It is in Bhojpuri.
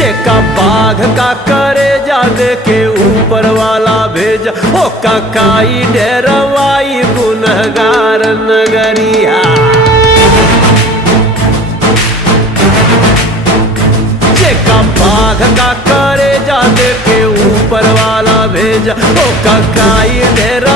जेका बाघ का करे जादे के ऊपर वाला भेजा, ओ ककाई डेरवाई गुनहगार नगरिया। जेका बाघ का करे जादे के ऊपर वाला भेजा, ओ ककाई डेर